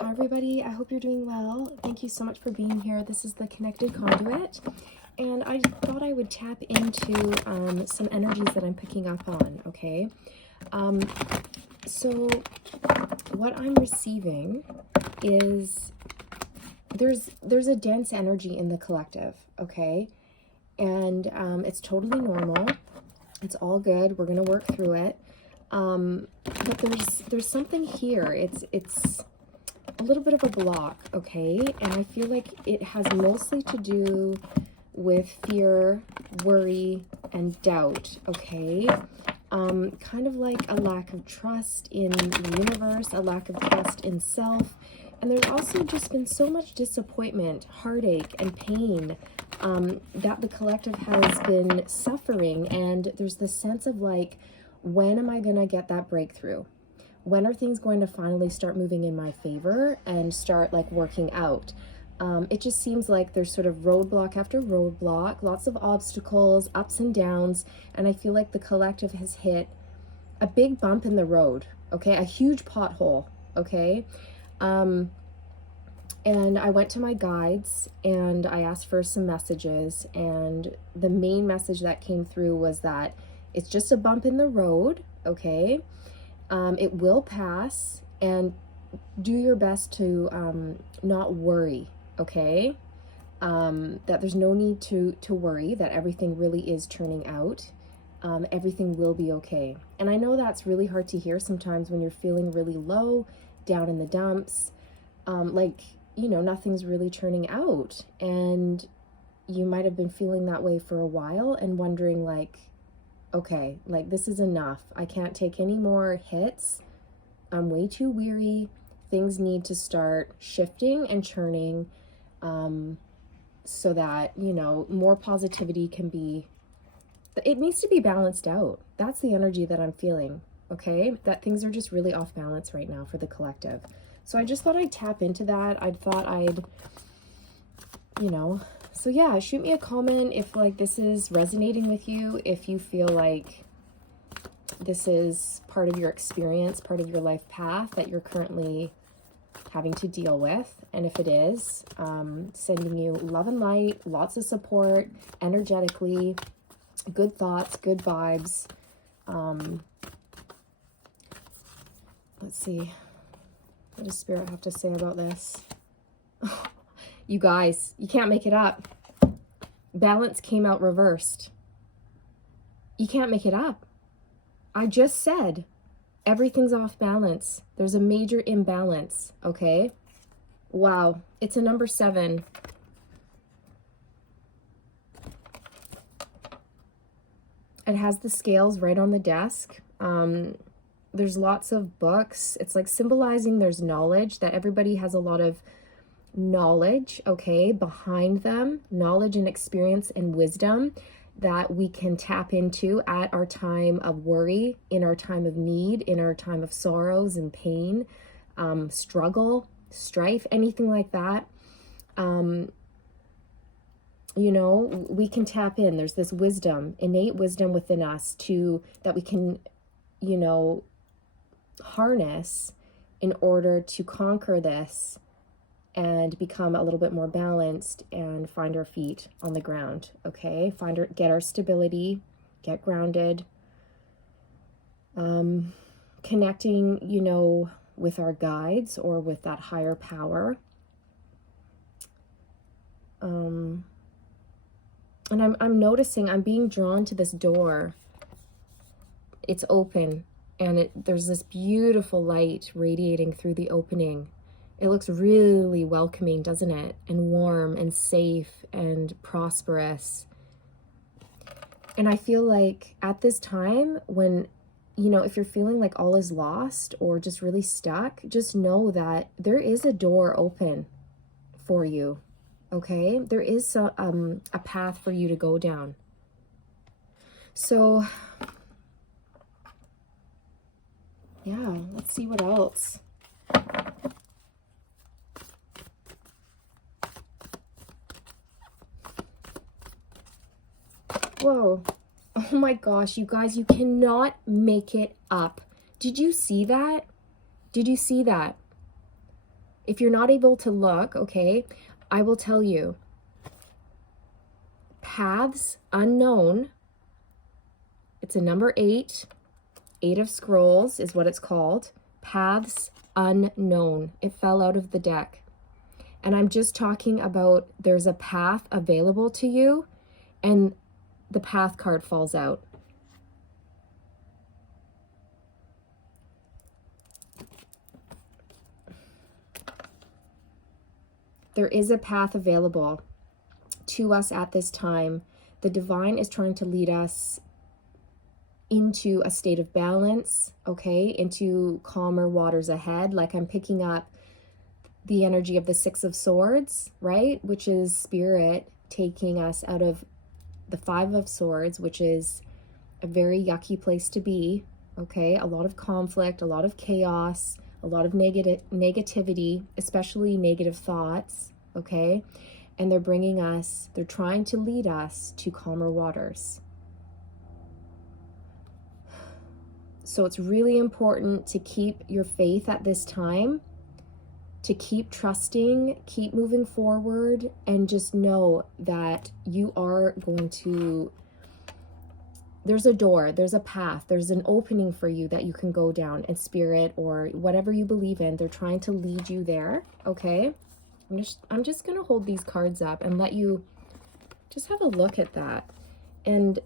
Hi everybody, I hope you're doing well. Thank you so much for being here. This is the Connected Conduit, and I thought I would tap into some energies that I'm picking up on, okay? So what I'm receiving is there's a dense energy in the collective, okay? And it's totally normal. It's all good. We're gonna work through it. But there's something here. It's a little bit of a block, okay? And I feel like it has mostly to do with fear, worry, and doubt, okay? Kind of like a lack of trust in the universe, a lack of trust in self. And there's also just been so much disappointment, heartache, and pain that the collective has been suffering. And there's this sense of like, when am I gonna get that breakthrough? When are things going to finally start moving in my favor and start like working out? It just seems like there's sort of roadblock after roadblock, lots of obstacles, ups and downs, and I feel like the collective has hit a big bump in the road, okay? A huge pothole, okay? And I went to my guides and I asked for some messages, and the main message that came through was that it's just a bump in the road, okay? It will pass, and do your best to not worry, okay? That there's no need to worry, that everything really is turning out. Everything will be okay. And I know that's really hard to hear sometimes when you're feeling really low, down in the dumps, like, you know, nothing's really turning out. And you might have been feeling that way for a while and wondering like, okay, like this is enough. I can't take any more hits. I'm way too weary. Things need to start shifting and churning so that, you know, more positivity can be, it needs to be balanced out. That's the energy that I'm feeling, okay? That things are just really off balance right now for the collective. So I just thought I'd tap into that. I thought I'd, you know, so yeah, shoot me a comment if like this is resonating with you, if you feel like this is part of your experience, part of your life path that you're currently having to deal with. And if it is, sending you love and light, lots of support, energetically, good thoughts, good vibes. Let's see, what does Spirit have to say about this? You guys, you can't make it up. Balance came out reversed. You can't make it up. I just said everything's off balance. There's a major imbalance, okay? Wow, it's a number 7. It has the scales right on the desk. There's lots of books. It's like symbolizing there's knowledge, that everybody has a lot of knowledge, okay, behind them, knowledge and experience and wisdom that we can tap into at our time of worry, in our time of need, in our time of sorrows and pain, struggle, strife, anything like that. You know, we can tap in. There's this wisdom, innate wisdom within us that we can, you know, harness in order to conquer this and become a little bit more balanced and find our feet on the ground, okay? Get our stability, get grounded, connecting, you know, with our guides or with that higher power. And I'm noticing I'm being drawn to this door. It's open, and there's this beautiful light radiating through the opening. It looks really welcoming, doesn't it? And warm and safe and prosperous. And I feel like at this time when, you know, if you're feeling like all is lost or just really stuck, just know that there is a door open for you, okay? There is a path for you to go down. So, yeah, let's see what else. Whoa. Oh my gosh, you guys, you cannot make it up. Did you see that? Did you see that? If you're not able to look, okay, I will tell you. Paths unknown. It's a number 8. 8 of Scrolls is what it's called. Paths unknown. It fell out of the deck. And I'm just talking about there's a path available to you and the path card falls out. There is a path available to us at this time. The divine is trying to lead us into a state of balance, okay, into calmer waters ahead. Like I'm picking up the energy of the 6 of Swords, right? Which is Spirit taking us out of the 5 of Swords, which is a very yucky place to be, okay? A lot of conflict, a lot of chaos, a lot of negativity, especially negative thoughts, okay? And they're trying to lead us to calmer waters. So it's really important to keep your faith at this time, to keep trusting, keep moving forward, and just know that you are going to, there's a door, there's a path, there's an opening for you that you can go down, and Spirit or whatever you believe in, they're trying to lead you there, okay? I'm just going to hold these cards up and let you just have a look at that and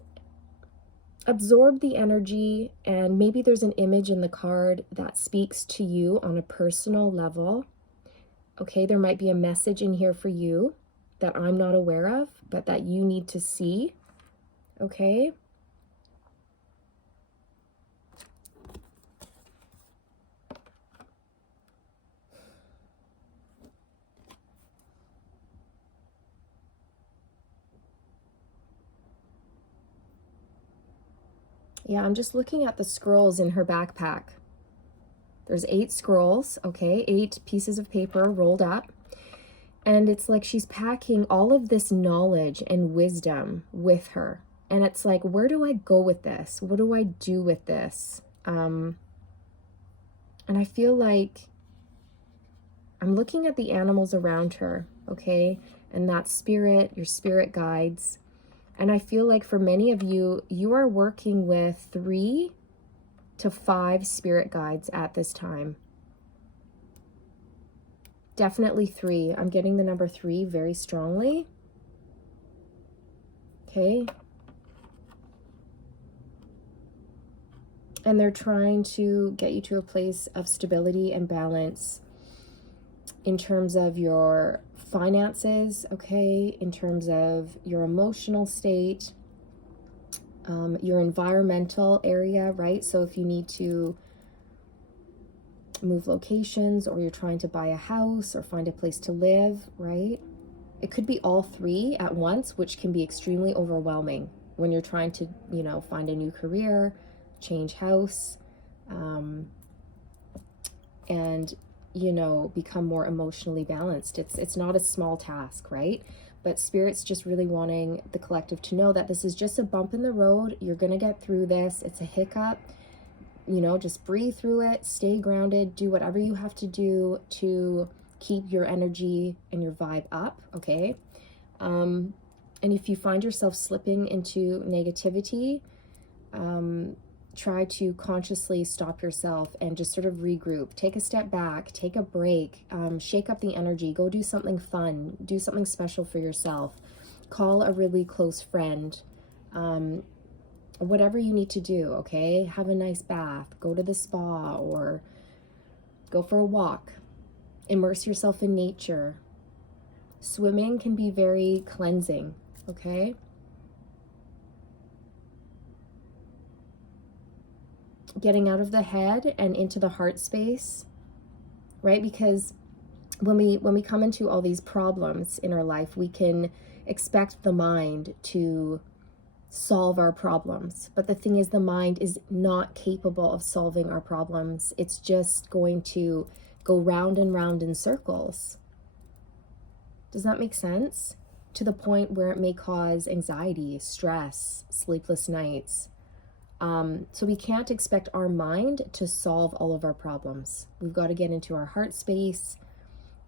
absorb the energy. And maybe there's an image in the card that speaks to you on a personal level. Okay, there might be a message in here for you that I'm not aware of, but that you need to see. Okay. Yeah, I'm just looking at the scrolls in her backpack. There's 8 scrolls, okay, 8 pieces of paper rolled up. And it's like she's packing all of this knowledge and wisdom with her. And it's like, where do I go with this? What do I do with this? And I feel like I'm looking at the animals around her, okay? And that's Spirit, your spirit guides. And I feel like for many of you, you are working with 3 to 5 spirit guides at this time. Definitely 3. I'm getting the number 3 very strongly. Okay. And they're trying to get you to a place of stability and balance in terms of your finances, okay, in terms of your emotional state, your environmental area, right? So if you need to move locations, or you're trying to buy a house or find a place to live, right? It could be all 3 at once, which can be extremely overwhelming when you're trying to, you know, find a new career, change house, and, you know, become more emotionally balanced. It's not a small task, right? But Spirit's just really wanting the collective to know that this is just a bump in the road. You're going to get through this. It's a hiccup. You know, just breathe through it, stay grounded, do whatever you have to do to keep your energy and your vibe up, okay? And if you find yourself slipping into negativity, try to consciously stop yourself and just sort of regroup. Take a step back, take a break, shake up the energy, go do something fun, do something special for yourself, call a really close friend, whatever you need to do, okay? Have a nice bath, go to the spa, or go for a walk, immerse yourself in nature. Swimming can be very cleansing, okay? Getting out of the head and into the heart space, right? Because when we come into all these problems in our life, we can expect the mind to solve our problems. But the thing is, the mind is not capable of solving our problems. It's just going to go round and round in circles. Does that make sense? To the point where it may cause anxiety, stress, sleepless nights. So we can't expect our mind to solve all of our problems. We've got to get into our heart space,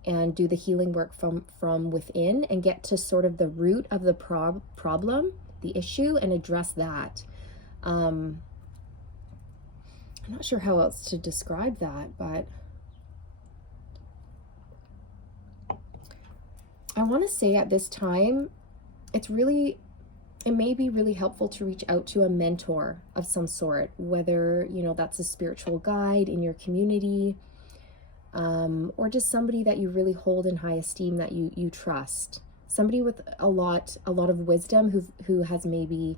and do the healing work from within and get to sort of the root of the problem, the issue, and address that. I'm not sure how else to describe that, but I want to say at this time, it may be really helpful to reach out to a mentor of some sort, whether, you know, that's a spiritual guide in your community, or just somebody that you really hold in high esteem, that you trust. Somebody with a lot of wisdom who has maybe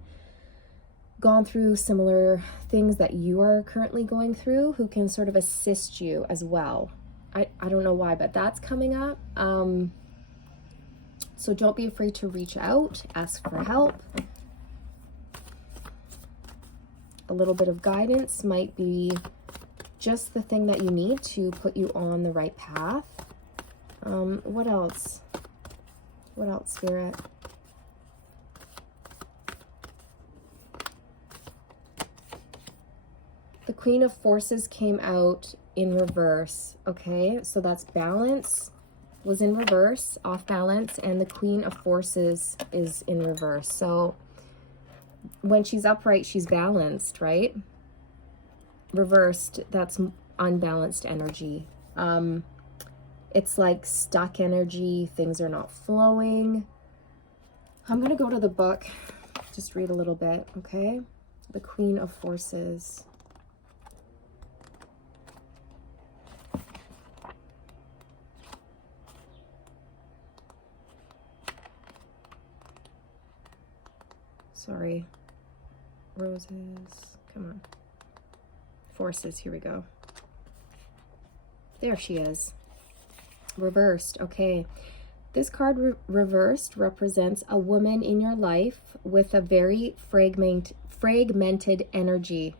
gone through similar things that you are currently going through, who can sort of assist you as well. I don't know why, but that's coming up. So don't be afraid to reach out, ask for help. A little bit of guidance might be just the thing that you need to put you on the right path. What else? What else, Spirit? The Queen of Forces came out in reverse, okay? So that's balance was in reverse, off balance, and the Queen of Forces is in reverse. So when she's upright, she's balanced, right? Reversed, that's unbalanced energy. It's like stuck energy, things are not flowing. I'm gonna go to the book, just read a little bit, okay? The Queen of Forces. Sorry, roses, come on. Forces, here we go. There she is. Reversed, okay. This card reversed represents a woman in your life with a very fragmented energy.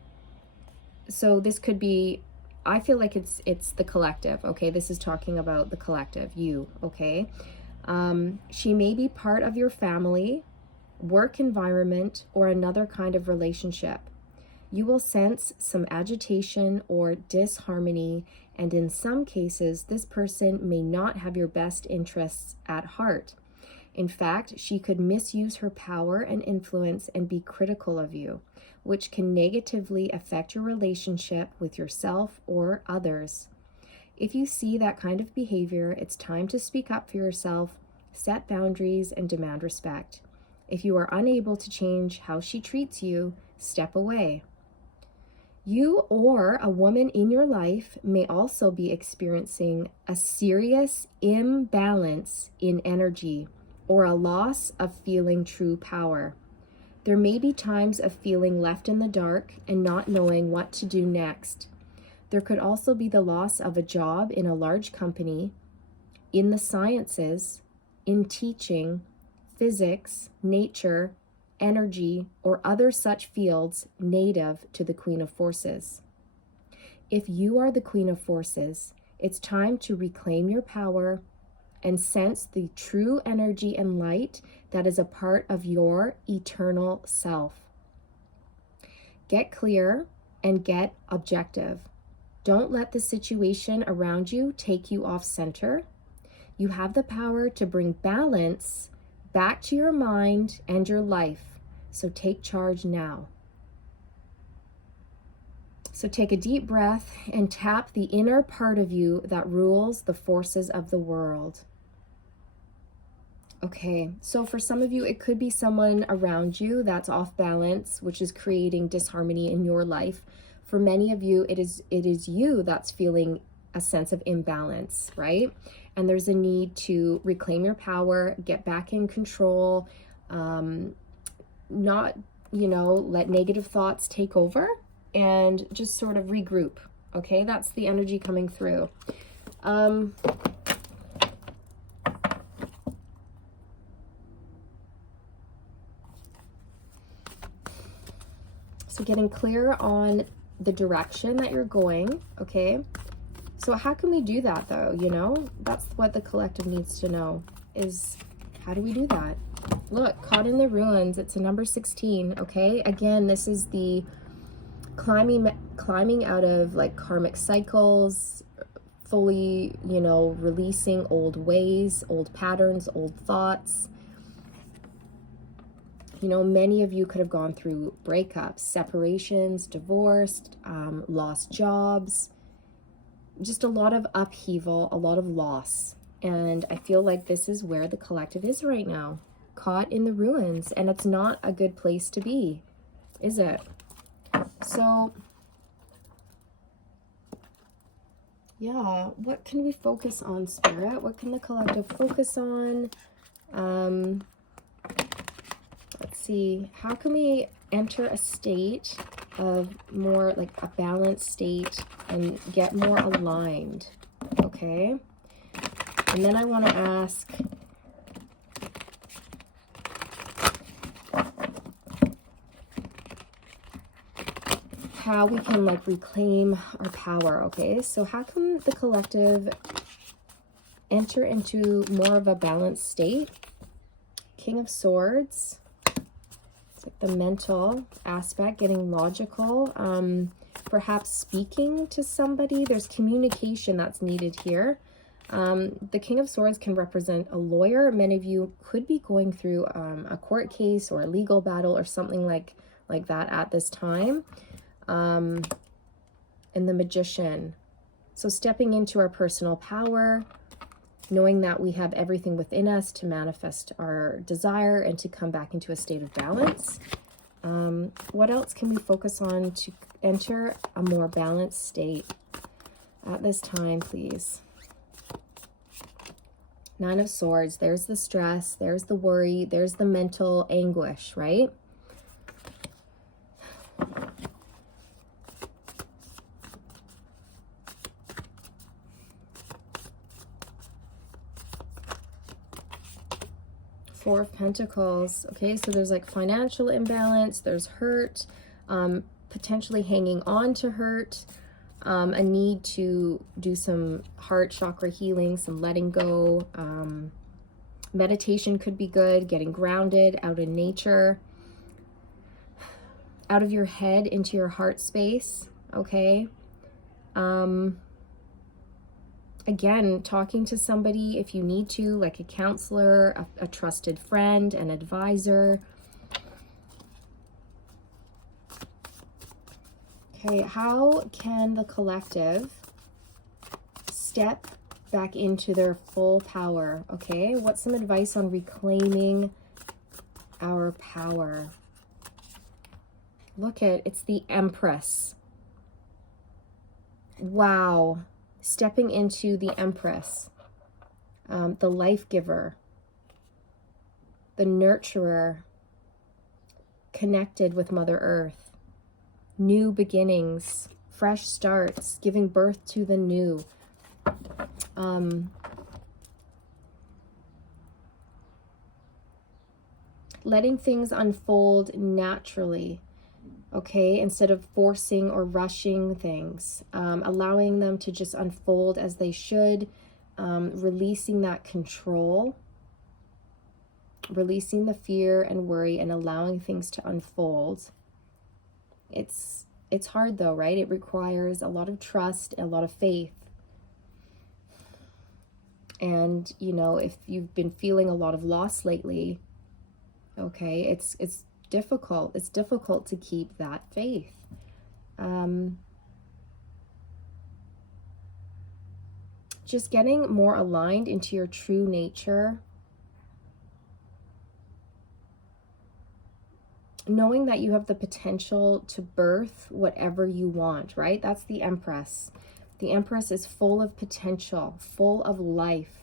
So this could be, I feel like it's the collective, okay? This is talking about the collective, you, okay? She may be part of your family, work environment, or another kind of relationship. You will sense some agitation or disharmony, and in some cases, this person may not have your best interests at heart. In fact, she could misuse her power and influence and be critical of you, which can negatively affect your relationship with yourself or others. If you see that kind of behavior, it's time to speak up for yourself, set boundaries, and demand respect. If you are unable to change how she treats you, step away. You or a woman in your life may also be experiencing a serious imbalance in energy or a loss of feeling true power. There may be times of feeling left in the dark and not knowing what to do next. There could also be the loss of a job in a large company, in the sciences, in teaching, physics, nature, energy, or other such fields native to the Queen of Forces. If you are the Queen of Forces, it's time to reclaim your power and sense the true energy and light that is a part of your eternal self. Get clear and get objective. Don't let the situation around you take you off center. You have the power to bring balance back to your mind and your life. So take charge now. So take a deep breath and tap the inner part of you that rules the forces of the world. Okay, so for some of you, it could be someone around you that's off balance, which is creating disharmony in your life. For many of you, it is you that's feeling a sense of imbalance, right? And there's a need to reclaim your power, get back in control, not, let negative thoughts take over, and just sort of regroup, okay? That's the energy coming through. So getting clear on the direction that you're going, okay? So how can we do that though, That's what the collective needs to know, is how do we do that? Look, caught in the ruins, it's a number 16, okay? Again, this is the climbing out of like karmic cycles, fully, you know, releasing old ways, old patterns, old thoughts. You know, many of you could have gone through breakups, separations, divorced, lost jobs, just a lot of upheaval, a lot of loss. And I feel like this is where the collective is right now, caught in the ruins, and it's not a good place to be, is it? So yeah, what can we focus on, Spirit? What can the collective focus on? Let's see, how can we enter a state of more like a balanced state and get more aligned? Okay. And then I want to ask, how we can like reclaim our power. Okay, so how can the collective enter into more of a balanced state? King of Swords. It's like the mental aspect, getting logical, perhaps speaking to somebody. There's communication that's needed here. The King of Swords can represent a lawyer. Many of you could be going through a court case or a legal battle or something like that at this time. And the Magician. So stepping into our personal power, knowing that we have everything within us to manifest our desire and to come back into a state of balance. What else can we focus on to enter a more balanced state at this time, please? Nine of Swords. There's the stress, there's the worry, there's the mental anguish, right? Four of Pentacles. Okay, so there's like financial imbalance, there's hurt, potentially hanging on to hurt, a need to do some heart chakra healing, some letting go. Meditation could be good, getting grounded out in nature, out of your head into your heart space. Okay. Again, talking to somebody if you need to, like a counselor, a trusted friend, an advisor. Okay, how can the collective step back into their full power? Okay, what's some advice on reclaiming our power? Look at, it's the Empress. Wow. Stepping into the Empress, the life giver, the nurturer, connected with Mother Earth, new beginnings, fresh starts, giving birth to the new. Letting things unfold naturally. Okay, instead of forcing or rushing things, allowing them to just unfold as they should, releasing that control, releasing the fear and worry, and allowing things to unfold. It's hard though, right? It requires a lot of trust, a lot of faith. And, you know, if you've been feeling a lot of loss lately, okay, it's difficult. It's difficult to keep that faith. Just getting more aligned into your true nature. Knowing that you have the potential to birth whatever you want, right? That's the Empress. The Empress is full of potential, full of life.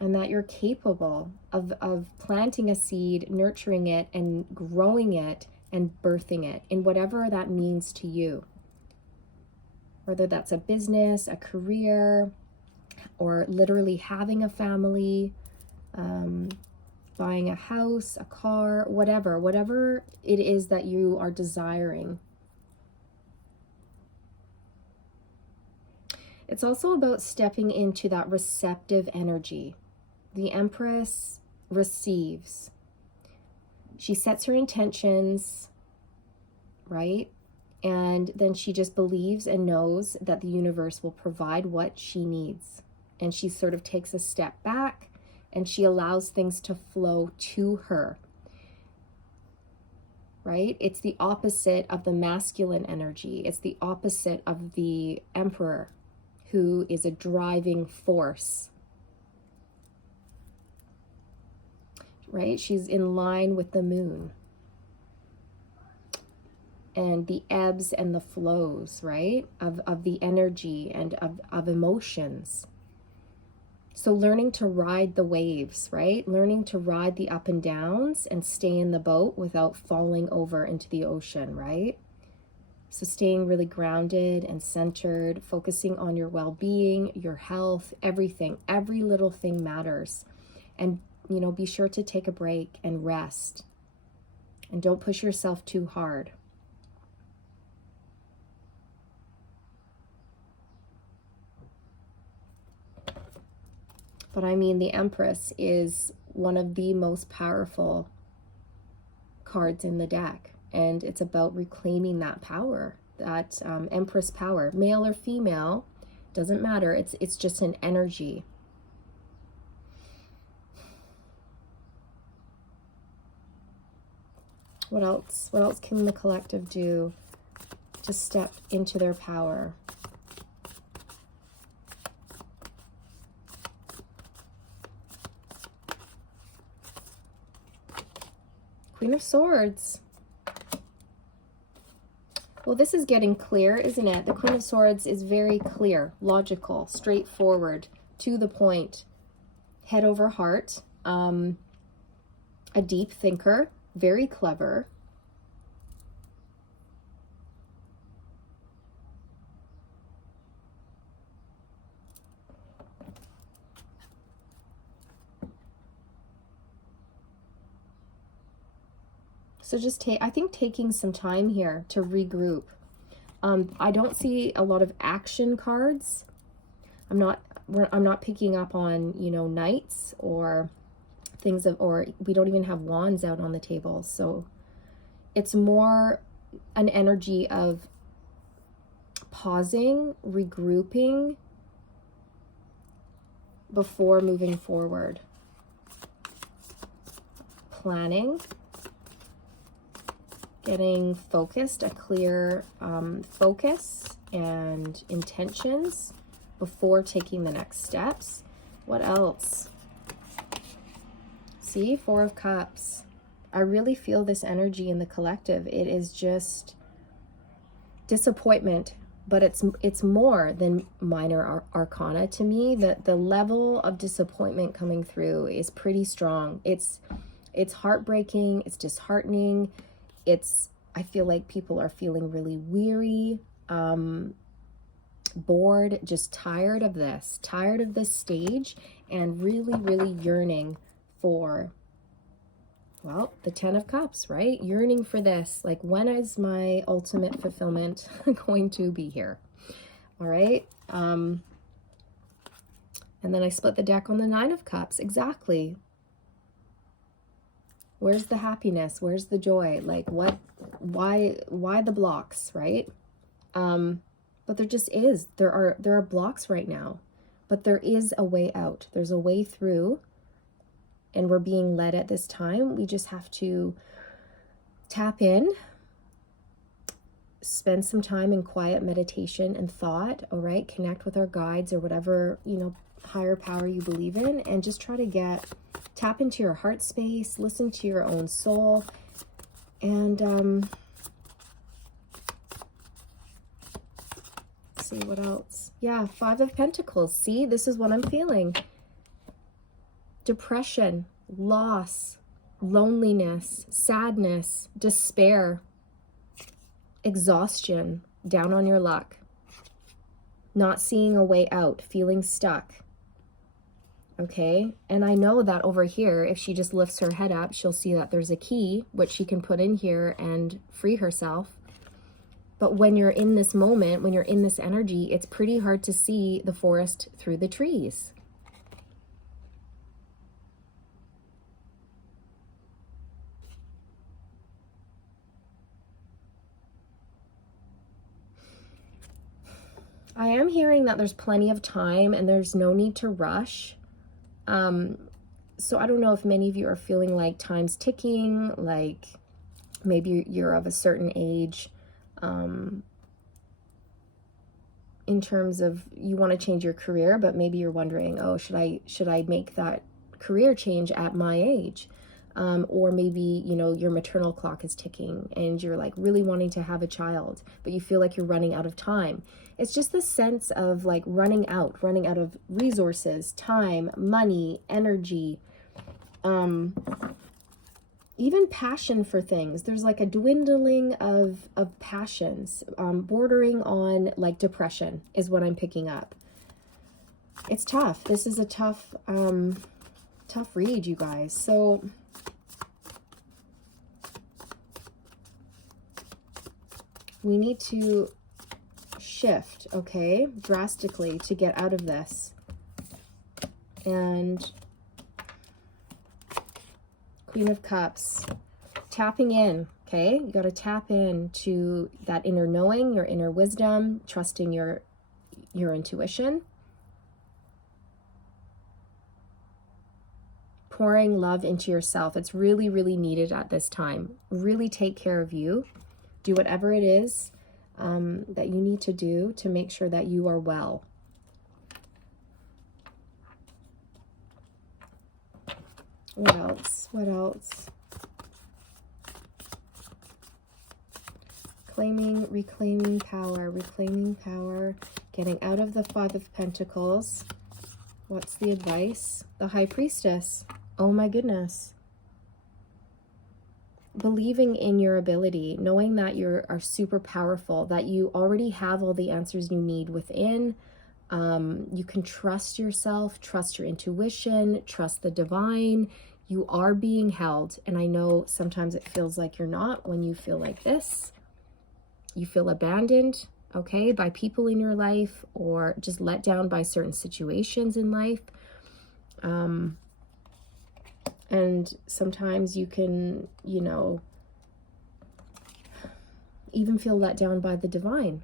And that you're capable of planting a seed, nurturing it, and growing it, and birthing it in whatever that means to you. Whether that's a business, a career, or literally having a family, buying a house, a car, whatever it is that you are desiring. It's also about stepping into that receptive energy. The Empress receives. She sets her intentions, right? And then she just believes and knows that the universe will provide what she needs. And she sort of takes a step back and she allows things to flow to her. Right? It's the opposite of the masculine energy. It's the opposite of the Emperor, who is a driving force. Right? She's in line with the moon. And the ebbs and the flows, right? Of the energy and of emotions. So learning to ride the waves, right? Learning to ride the up and downs and stay in the boat without falling over into the ocean, right? So staying really grounded and centered, focusing on your well-being, your health, everything. Every little thing matters. And, you know, be sure to take a break and rest. And don't push yourself too hard. But I mean, the Empress is one of the most powerful cards in the deck. And it's about reclaiming that power, that Empress power. Male or female, doesn't matter. It's just an energy. What else? What else can the collective do to step into their power? Queen of Swords. Well, this is getting clear, isn't it? The Queen of Swords is very clear, logical, straightforward, to the point, head over heart, a deep thinker, very clever. So just I think taking some time here to regroup. I don't see a lot of action cards. I'm not picking up on, you know, knights or things or we don't even have wands out on the table. So it's more an energy of pausing, regrouping before moving forward. Planning. Getting focused, a clear focus and intentions before taking the next steps. What else? See, Four of Cups. I really feel this energy in the collective. It is just disappointment, but it's more than minor arcana to me. The level of disappointment coming through is pretty strong. It's heartbreaking, it's disheartening. I feel like people are feeling really weary, bored, just tired of this stage, and really, really yearning for, well, the 10 of Cups, right? Yearning for this. Like, when is my ultimate fulfillment going to be here? All right. And then I split the deck on the 9 of Cups. Exactly. Where's the happiness? Where's the joy? Like, why the blocks, right? But there just is. There are blocks right now, but there is a way out. There's a way through, and we're being led at this time. We just have to tap in, spend some time in quiet meditation and thought, all right? Connect with our guides or whatever, you know, higher power you believe in, and just try to tap into your heart space, listen to your own soul, and let's see what else. Yeah, 5 of Pentacles. See, this is what I'm feeling. Depression, loss, loneliness, sadness, despair, exhaustion, down on your luck, not seeing a way out, feeling stuck. Okay, and I know that over here, if she just lifts her head up, she'll see that there's a key, which she can put in here and free herself. But when you're in this moment, when you're in this energy, it's pretty hard to see the forest through the trees. I am hearing that there's plenty of time and there's no need to rush. So I don't know if many of you are feeling like time's ticking, like maybe you're of a certain age, in terms of you want to change your career, but maybe you're wondering, oh, should I make that career change at my age? Or maybe, you know, your maternal clock is ticking and you're like really wanting to have a child, but you feel like you're running out of time. It's just the sense of like running out of resources, time, money, energy, even passion for things. There's like a dwindling of passions, bordering on like depression is what I'm picking up. It's tough. This is a tough read, you guys. So we need to shift, okay, drastically to get out of this. And Queen of Cups, tapping in, okay? You got to tap in to that inner knowing, your inner wisdom, trusting your intuition. Pouring love into yourself. It's really, really needed at this time. Really take care of you. Do whatever it is that you need to do to make sure that you are well. What else? What else? Reclaiming power, getting out of the Five of Pentacles. What's the advice? The High Priestess. Oh my goodness. Believing in your ability, knowing that you are super powerful, that you already have all the answers you need within. You can trust yourself, trust your intuition, trust the divine. You are being held. And I know sometimes it feels like you're not when you feel like this. You feel abandoned, okay, by people in your life, or just let down by certain situations in life. And sometimes you can, you know, even feel let down by the divine.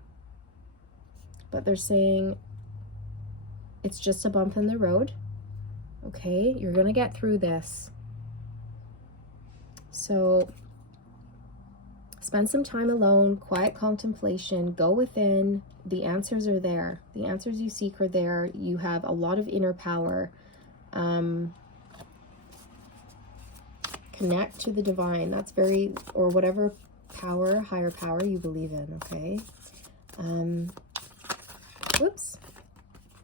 But they're saying it's just a bump in the road. Okay, you're going to get through this. So spend some time alone, quiet contemplation, go within. The answers are there. The answers you seek are there. You have a lot of inner power. Connect to the divine. That's very, or whatever power, higher power you believe in, okay? Whoops.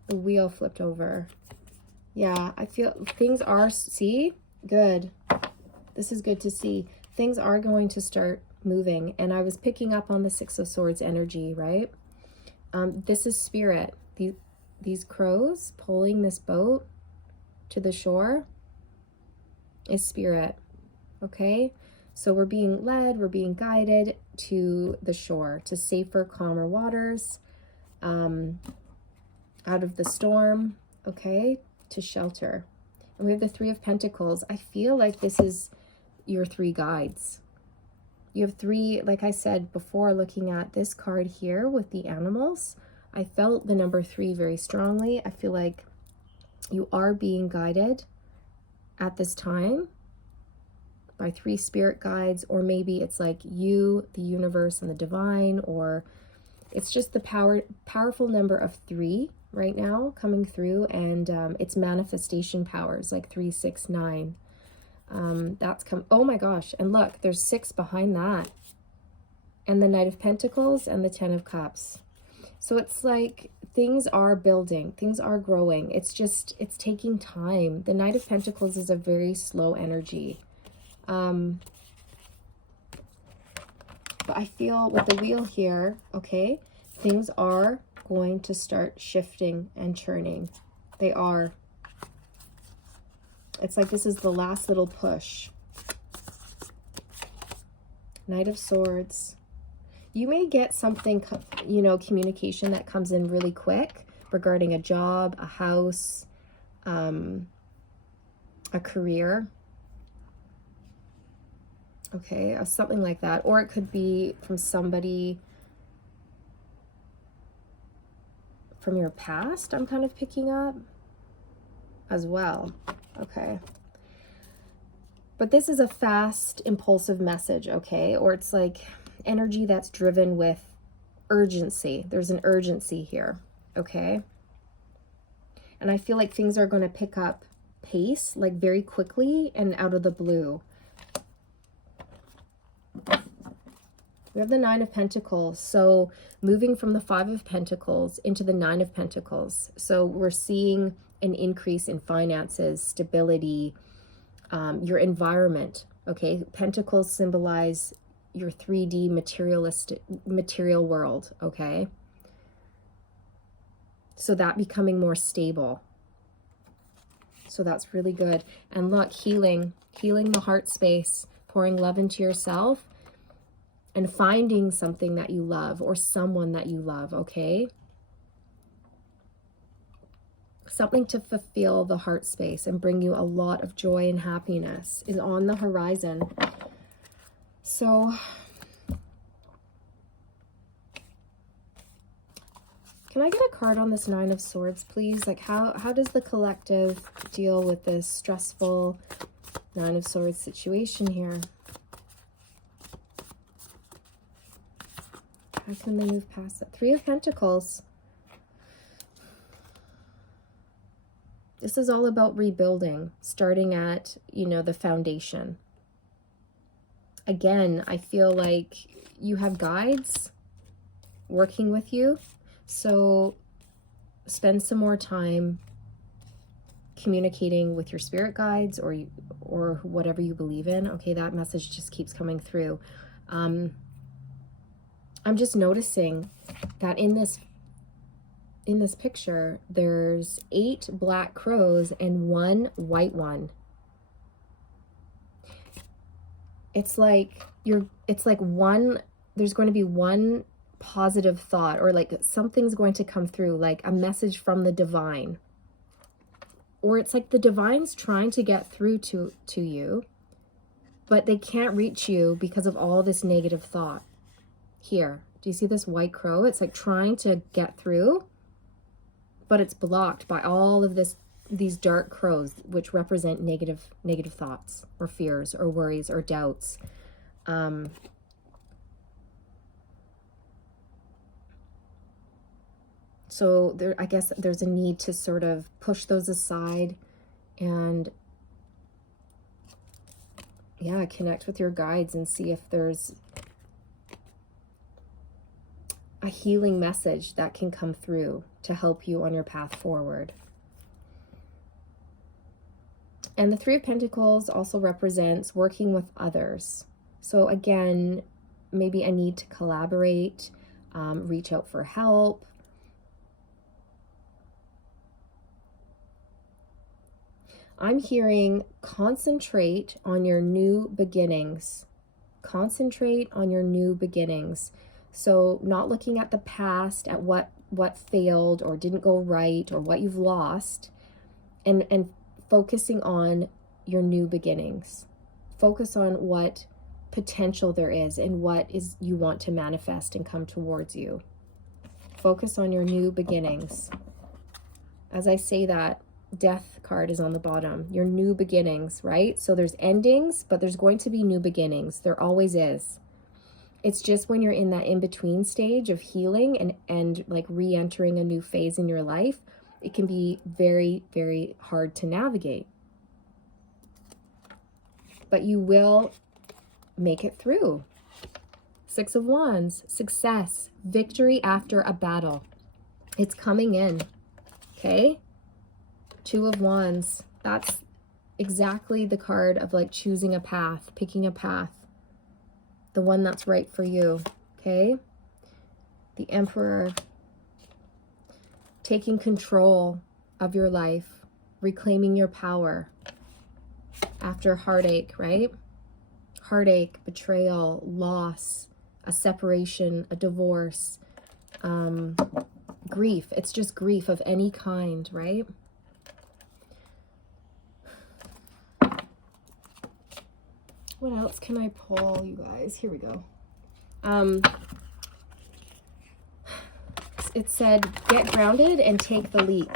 The wheel flipped over. Yeah, I feel things are, see? Good. This is good to see. Things are going to start moving. And I was picking up on the Six of Swords energy, right? This is spirit. These crows pulling this boat to the shore is spirit. Okay, so we're being led, we're being guided to the shore, to safer, calmer waters, out of the storm, okay, to shelter. And we have the Three of Pentacles. I feel like this is your three guides. You have three, like I said before, looking at this card here with the animals, I felt the number 3 very strongly. I feel like you are being guided at this time by 3 spirit guides, or maybe it's like you, the universe, and the divine, or it's just the powerful number of 3 right now coming through, and it's manifestation powers like 3, 6, 9. That's come, oh my gosh, and look, there's 6 behind that, and the Knight of Pentacles and the 10 of Cups. So it's like things are building, things are growing. It's just, it's taking time. The Knight of Pentacles is a very slow energy. But I feel with the wheel here, okay, things are going to start shifting and churning. They are. It's like this is the last little push. Knight of Swords. You may get something, you know, communication that comes in really quick regarding a job, a house, a career. Okay, something like that. Or it could be from somebody from your past, I'm kind of picking up as well. Okay. But this is a fast, impulsive message, okay? Or it's like energy that's driven with urgency. There's an urgency here, okay? And I feel like things are going to pick up pace, like very quickly and out of the blue. We have the Nine of Pentacles. So moving from the Five of Pentacles into the Nine of Pentacles. So we're seeing an increase in finances, stability, your environment, okay? Pentacles symbolize your 3D material world, okay? So that becoming more stable. So that's really good. And look, healing the heart space, pouring love into yourself and finding something that you love or someone that you love, okay? Something to fulfill the heart space and bring you a lot of joy and happiness is on the horizon. So can I get a card on this Nine of Swords, please? Like how does the collective deal with this stressful Nine of Swords situation here? How can they move past that? Three of Pentacles. This is all about rebuilding, starting at, you know, the foundation. Again, I feel like you have guides working with you. So spend some more time communicating with your spirit guides or whatever you believe in. Okay, that message just keeps coming through. I'm just noticing that in this picture, there's 8 black crows and 1 white one. It's like there's going to be one positive thought, or like something's going to come through, like a message from the divine. Or it's like the divine's trying to get through to you, but they can't reach you because of all this negative thought. Here, do you see this white crow? It's like trying to get through, but it's blocked by all of these dark crows, which represent negative thoughts or fears or worries or doubts. So there, I guess there's a need to sort of push those aside and, yeah, connect with your guides and see if there's a healing message that can come through to help you on your path forward. And the Three of Pentacles also represents working with others. So again, maybe a need to collaborate, reach out for help. I'm hearing concentrate on your new beginnings. Concentrate on your new beginnings. So not looking at the past, at what failed or didn't go right or what you've lost, and focusing on your new beginnings. Focus on what potential there is and what is you want to manifest and come towards you. Focus on your new beginnings. As I say that, Death card is on the bottom. Your new beginnings, right? So there's endings, but there's going to be new beginnings. There always is. It's just when you're in that in-between stage of healing and like re-entering a new phase in your life, it can be very, very hard to navigate. But you will make it through. Six of Wands, success, victory after a battle. It's coming in, okay? Two of Wands, that's exactly the card of like choosing a path, picking a path, the one that's right for you, okay? The Emperor, taking control of your life, reclaiming your power after heartache, right? Heartache, betrayal, loss, a separation, a divorce, grief. It's just grief of any kind, right? What else can I pull, you guys? Here we go. it said, get grounded and take the leap.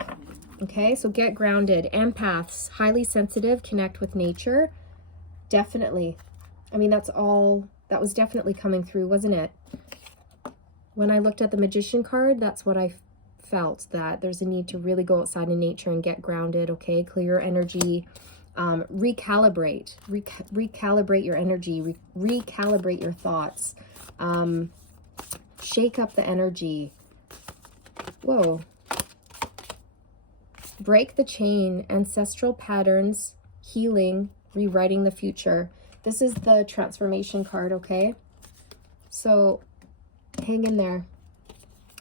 Okay, so get grounded. Empaths, highly sensitive, connect with nature. Definitely. I mean, that was definitely coming through, wasn't it? When I looked at the Magician card, that's what I felt, that there's a need to really go outside in nature and get grounded, okay? Clear your energy, recalibrate your energy, recalibrate your thoughts, shake up the energy. Whoa. Break the chain, ancestral patterns, healing, rewriting the future. This is the transformation card, okay? So hang in there.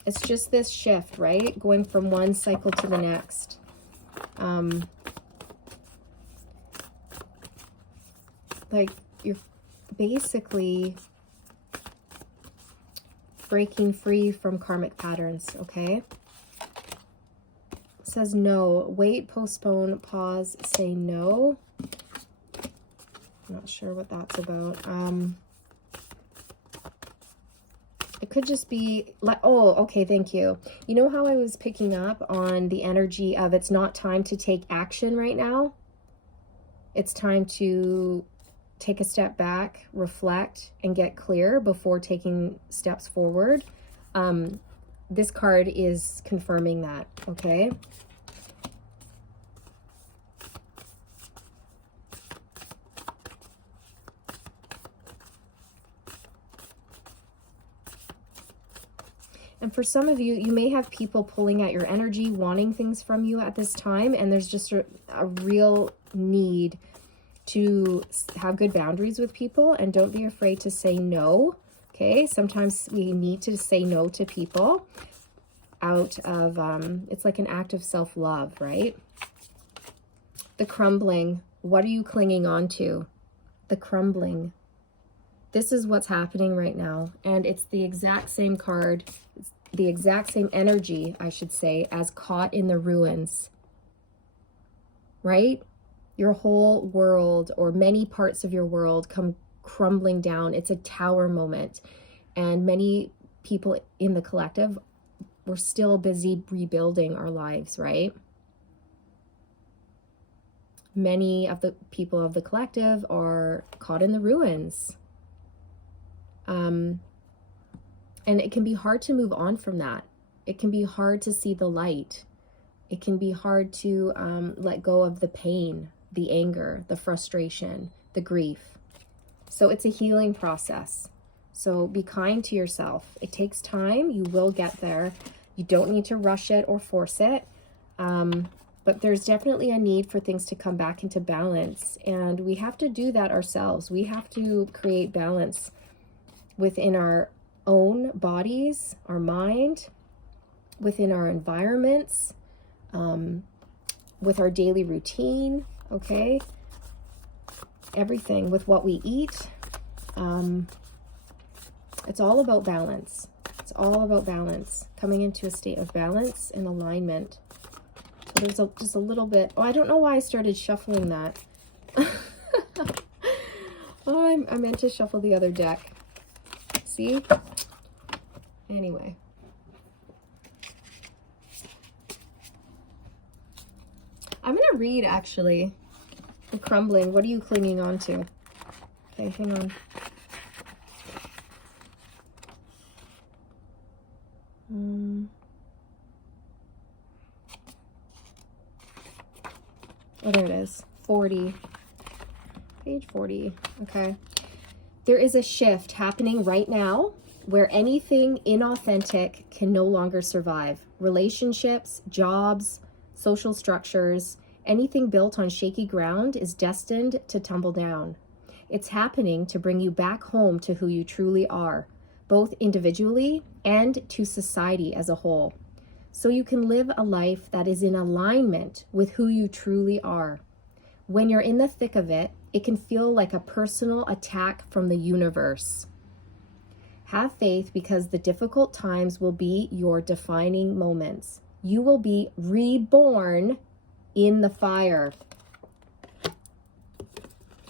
It's just this shift, right? Going from one cycle to the next. Like you're basically breaking free from karmic patterns, okay? It says no. Wait, postpone, pause, say no. Not sure what that's about. It could just be like, oh, okay, thank you. You know how I was picking up on the energy of it's not time to take action right now? It's time to take a step back, reflect, and get clear before taking steps forward. This card is confirming that, okay? And for some of you, you may have people pulling at your energy, wanting things from you at this time, and there's just a real need to have good boundaries with people, and don't be afraid to say no, okay? Sometimes we need to say no to people out of, it's like an act of self-love, right? The crumbling, what are you clinging on to? The crumbling. This is what's happening right now, and it's the exact same card, the exact same energy, I should say, as caught in the ruins, right? Your whole world, or many parts of your world, come crumbling down. It's a tower moment, and many people in the collective, we're still busy rebuilding our lives, right? Many of the people of the collective are caught in the ruins. And it can be hard to move on from that. It can be hard to see the light. It can be hard to let go of the pain, the anger, the frustration, the grief. So it's a healing process. So be kind to yourself. It takes time. You will get there. You don't need to rush it or force it. But there's definitely a need for things to come back into balance. And we have to do that ourselves. We have to create balance within our own bodies, our mind, within our environments, with our daily routine, okay? Everything with what we eat. It's all about balance. It's all about balance, coming into a state of balance and alignment. So there's just a little bit. Oh, I don't know why I started shuffling that. Oh, I meant to shuffle the other deck. See? Anyway. I'm going to read, actually, the crumbling. What are you clinging on to? Okay, hang on. Oh, there it is. 40. Page 40. Okay. There is a shift happening right now where anything inauthentic can no longer survive. Relationships, jobs, social structures, anything built on shaky ground is destined to tumble down. It's happening to bring you back home to who you truly are, both individually and to society as a whole, so you can live a life that is in alignment with who you truly are. When you're in the thick of it, it can feel like a personal attack from the universe. Have faith, because the difficult times will be your defining moments. You will be reborn in the fire.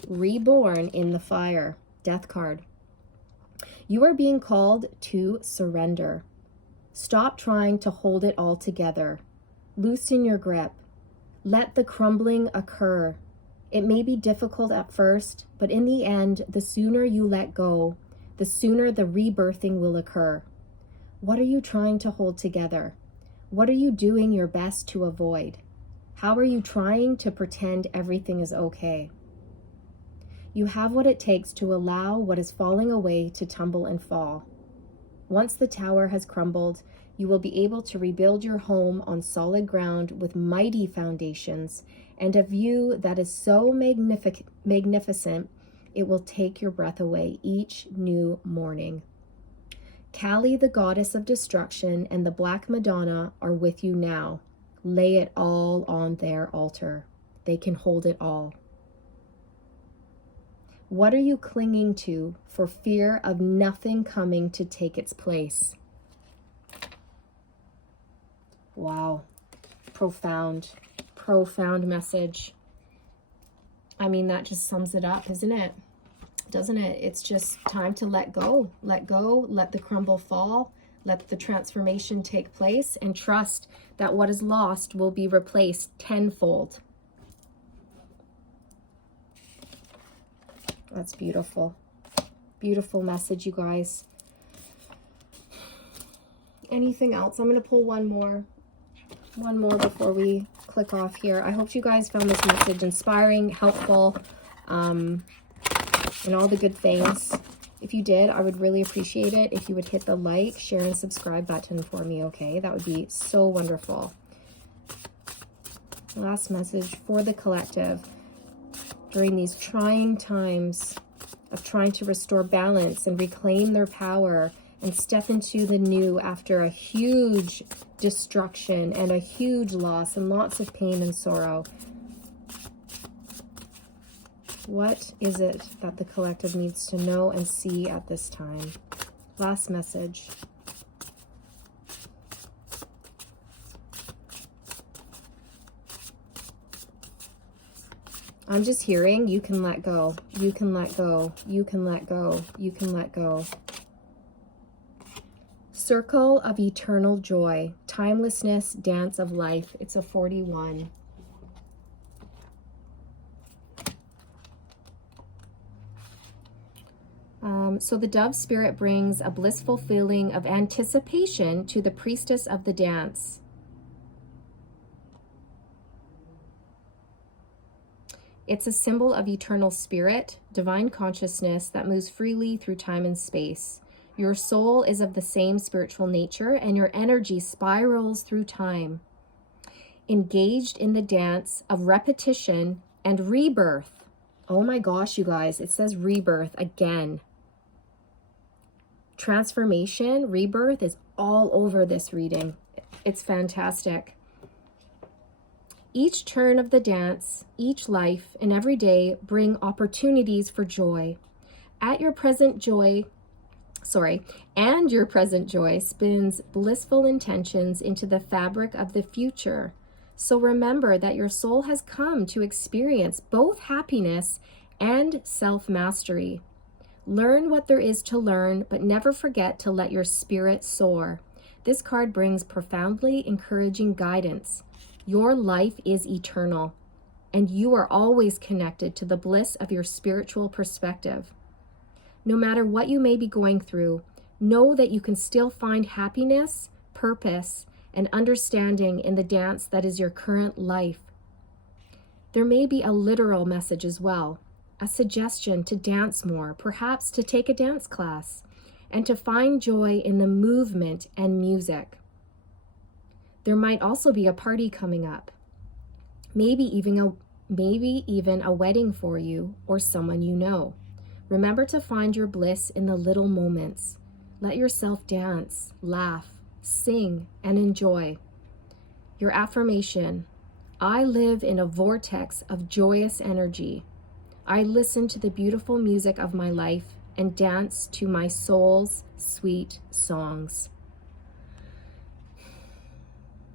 Reborn in the fire. Death card. You are being called to surrender. Stop trying to hold it all together. Loosen your grip. Let the crumbling occur. It may be difficult at first, but in the end, the sooner you let go, the sooner the rebirthing will occur. What are you trying to hold together? What are you doing your best to avoid? How are you trying to pretend everything is okay? You have what it takes to allow what is falling away to tumble and fall. Once the tower has crumbled, you will be able to rebuild your home on solid ground with mighty foundations and a view that is so magnificent it will take your breath away each new morning. Kali, the goddess of destruction, and the Black Madonna are with you now. Lay it all on their altar. They can hold it all. What are you clinging to for fear of nothing coming to take its place? Wow. Profound message. I mean, that just sums it up, isn't it? Doesn't it? It's just time to let go, let the crumble fall, let the transformation take place, and trust that what is lost will be replaced tenfold. That's beautiful. Beautiful message, you guys. Anything else? I'm going to pull one more before we click off here. I hope you guys found this message inspiring, helpful, and all the good things. If you did, I would really appreciate it if you would hit the like, share, and subscribe button for me, okay? That would be so wonderful. Last message for the collective. During these trying times of trying to restore balance and reclaim their power and step into the new after a huge destruction and a huge loss and lots of pain and sorrow. What is it that the collective needs to know and see at this time? Last message. I'm just hearing, you can let go, you can let go, you can let go, you can let go. Circle of eternal joy, timelessness, dance of life. It's a 41. So the dove spirit brings a blissful feeling of anticipation to the priestess of the dance. It's a symbol of eternal spirit, divine consciousness that moves freely through time and space. Your soul is of the same spiritual nature, and your energy spirals through time. Engaged in the dance of repetition and rebirth. Oh my gosh, you guys, it says rebirth again. Transformation, rebirth is all over this reading. It's fantastic. Each turn of the dance, each life, and every day bring opportunities for joy. And your present joy spins blissful intentions into the fabric of the future. So remember that your soul has come to experience both happiness and self-mastery. Learn what there is to learn, but never forget to let your spirit soar. This card brings profoundly encouraging guidance. Your life is eternal, and you are always connected to the bliss of your spiritual perspective. No matter what you may be going through, know that you can still find happiness, purpose, and understanding in the dance that is your current life. There may be a literal message as well, a suggestion to dance more, perhaps to take a dance class, and to find joy in the movement and music. There might also be a party coming up, maybe even a wedding for you or someone you know. Remember to find your bliss in the little moments. Let yourself dance, laugh, sing, and enjoy. Your affirmation: I live in a vortex of joyous energy. I listen to the beautiful music of my life and dance to my soul's sweet songs.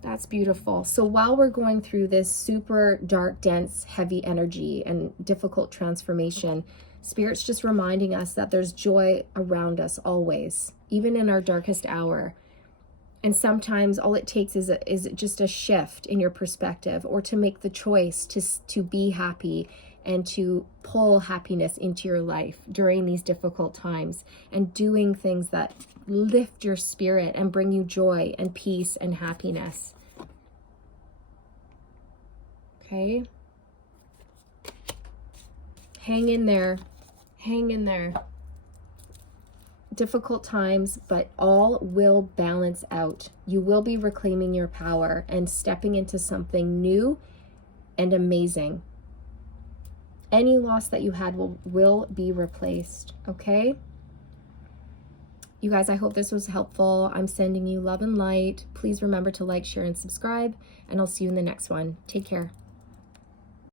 That's beautiful. So while we're going through this super dark, dense, heavy energy and difficult transformation, Spirit's just reminding us that there's joy around us always, even in our darkest hour. And sometimes all it takes is just a shift in your perspective, or to make the choice to be happy and to pull happiness into your life during these difficult times, and doing things that lift your spirit and bring you joy and peace and happiness. Okay? Hang in there. Hang in there. Difficult times, but all will balance out. You will be reclaiming your power and stepping into something new and amazing. Any loss that you had will be replaced, okay? You guys, I hope this was helpful. I'm sending you love and light. Please remember to like, share, and subscribe, and I'll see you in the next one. Take care.